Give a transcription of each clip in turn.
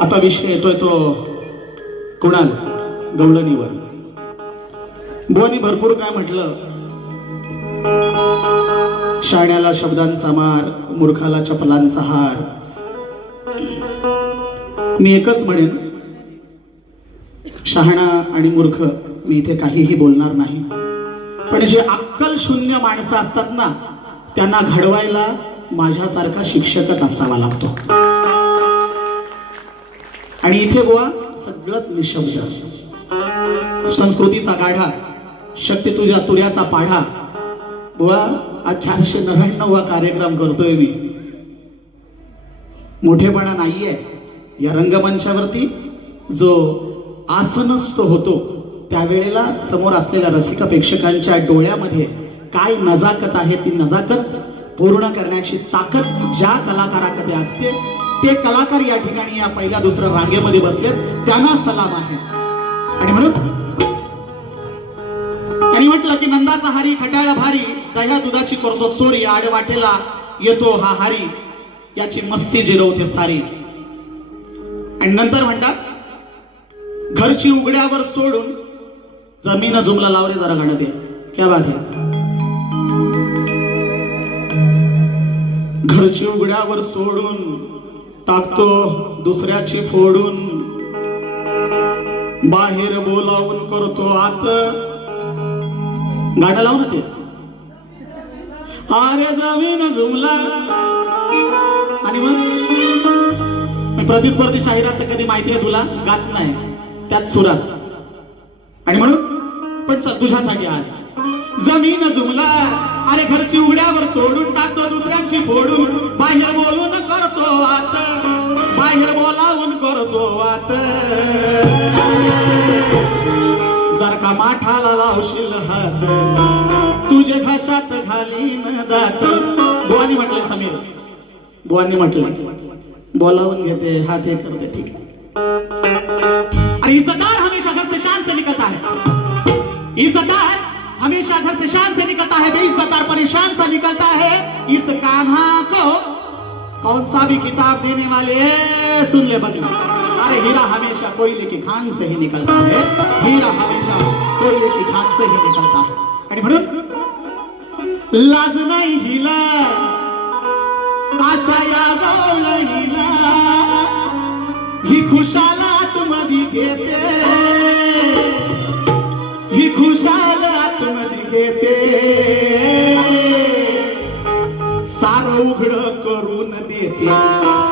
आता विषय येतोय तो कुणाल गवळणीवर. बुवानी भरपूर काय म्हटलं? शाण्याला शब्दांचा मार मूर्खाला चपलांचा हार. मी एकच म्हणेन शहाणा आणि मूर्ख मी इथे काहीही बोलणार नाही. पण जे अक्कल शून्य माणसं असतात ना त्यांना घडवायला माझ्यासारखा शिक्षकच असावा लागतो. आणि इथे बुवा सगळंच निशब्द. संस्कृतीचा गाढा शक्ती तुझ्या तुऱ्याचा पाढा. बुवा आज चारशे नव्याण्णव कार्यक्रम करतोय मी. मोठेपणा नाहीये. या रंगमंचावरती जो आसनस्थ होतो त्यावेळेला समोर असलेल्या रसिक प्रेक्षकांच्या डोळ्यामध्ये काय नजाकत आहे ती नजाकत पूर्ण करण्याची ताकद ज्या कलाकाराकडे असते ते कलाकार या ठिकाणी या पहिल्या दुसऱ्या रांगेमध्ये बसलेत. त्यांना सलाम आहे. आणि म्हणून त्यांनी म्हटलं की नंदाचा हारी खटाळा भारी दह्या दुधाची करतो चोरी आडवाटेला येतो हा हारी. याची मस्ती जिरवते सारी. आणि नंतर म्हणतात घरची उघड्यावर सोडून जमीन जुमला लावले जरा गाणं ते क्या बात आहे. घरची उघड्यावर सोडून टाकतो दुसऱ्याची फोडून. बाहेर बोलावून करतो आत. गाणं लावून ना ते. अरे जमीन जुमला. आणि मग? प्रतिस्पर्धी शाहिराचं कधी माहिती आहे तुला? गात नाही. त्यात सुरात आणि म्हणून? पण तुझ्यासाठी आज. जमीन जुमला. अरे घरची उघड्यावर सोडून टाकतो दुसऱ्यांची फोडून. बाहेर बोलून करतो आत बाहेर बोलावून करतो आत जर का माठाला लावशील हात तुझे घशात घालीन दात. बुवानी म्हटले समीर बुवानी म्हटले बोलावून घेते हात हे करते ठीक आणि और इज्जतदार हमेशा घर से शान से निकलता है इज्जतदार हमेशा घर से शान से निकलता है बेइज्जतदार परेशान सा निकलता है इस कान्हा को कौन सा भी किताब देने वाले सुन ले बदला अरे हीरा हमेशा कोयले की खान से ही निकलता है। हीरा हमेशा कोयले की खान से ही निकलता है। आणि म्हणून लाज नाही हिला आशा या गवळणीला ही खुशालात मधी घेते ही खुशालात मधी घेते सार उघड करून देते.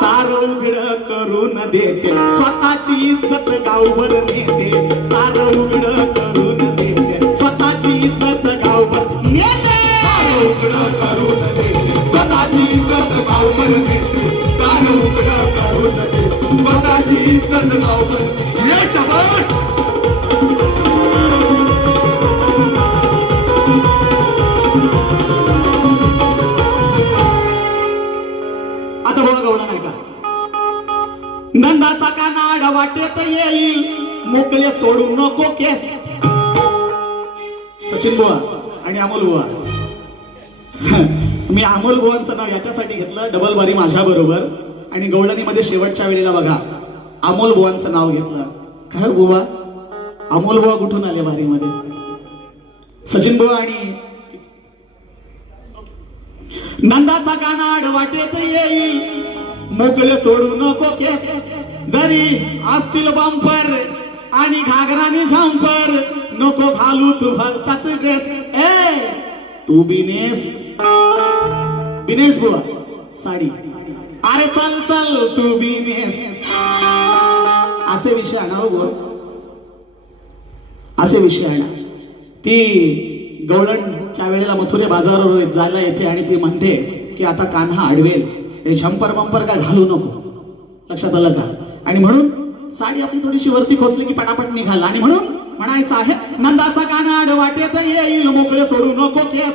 सार उघड करून देते. स्वतःची इज्जत गावभर नेते. सार उघड करून देते. स्वतःची इज्जत गावभर नेते. सार उघड करून देते. स्वतःची इज्जत गावभर देते सार उघड करून देते. स्वतःची इज्जत गावभर ये शबाश वाटेत येईल मोकळे सोडू नको केस. सचिन बुवा आणि अमोल बुवा. मी अमोल बुवांचं नाव याच्यासाठी घेतलं डबल बारी माझ्या बरोबर. आणि गवळणीमध्ये शेवटच्या वेळेला बघा अमोल बुवांचं नाव घेतलं. काय हो बुवा? अमोल बुवा कुठून आले बारीमध्ये सचिन बुवा आणि नंदाचा कानाड वाटेत येईल मोकळे सोडू नको केस. जरी असतील बांपर आणि घागराने झांपर नको घालू तू भलताच ड्रेस ए तू बिनेस. बिनेश बुवा साडी. अरे चल चल तू बिनेस. असे विषय आणा हो बुवा. असे विषय आणा. ती गवळणच्या वेळेला मथुरे बाजारावर जायला येते आणि ती म्हणते की आता कान्हा अडवेल. हे झंपर बंपर काय घालू नको? लक्षात आलं का? आणि म्हणून साडी आपली थोडीशी वरती खोचली की पटापट निघाला. आणि म्हणून म्हणायचं आहे नंदाचा कानाड आड वाटेत येईल मोकळे सोडू नको केस.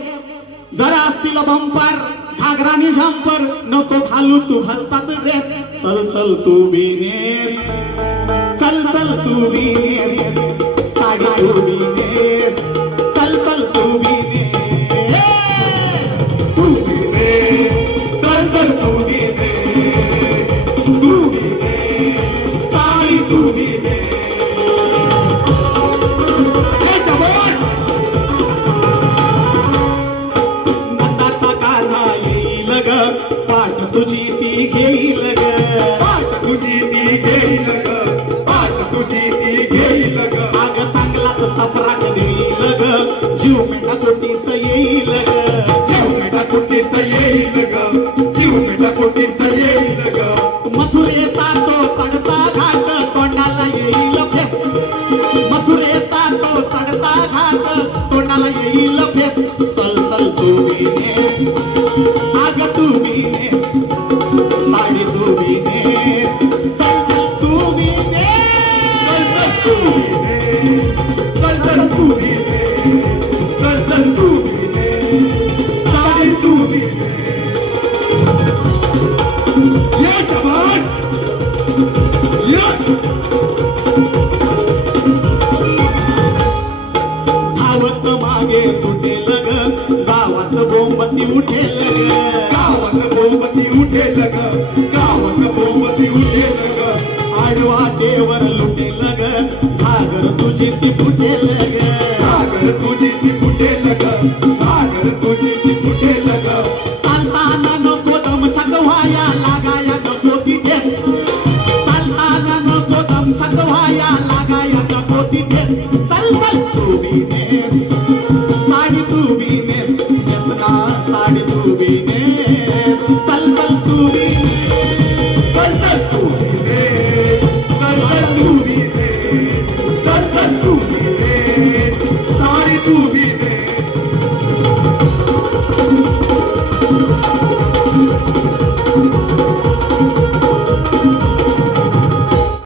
जरा असतील बंपर घागरानी झांपर नको घालू तू भलताच ड्रेस. चल चल तू बिनेस चल चल तू बिनेस साडी तू बिनेस चल चल तू बिनेस तू बिनेस चल चल तू बिनेस तू बिनेस येईल मागे सुटेल ग. गावात बोंबती उठेल ग. गावात बोबती उठेल ग. गावात बोबती उठेल ग. आडवाटेवर लुटेल ग. घागर तुझी ती फुटेल ग. घागर तुझी ती फुटेल ग. घागर तुझी ती फुटेल ग. चालताना नको दम छकवाया लागाया नको ती ठेस चालताना नको दम छकवाया लागाया नको ती ठेस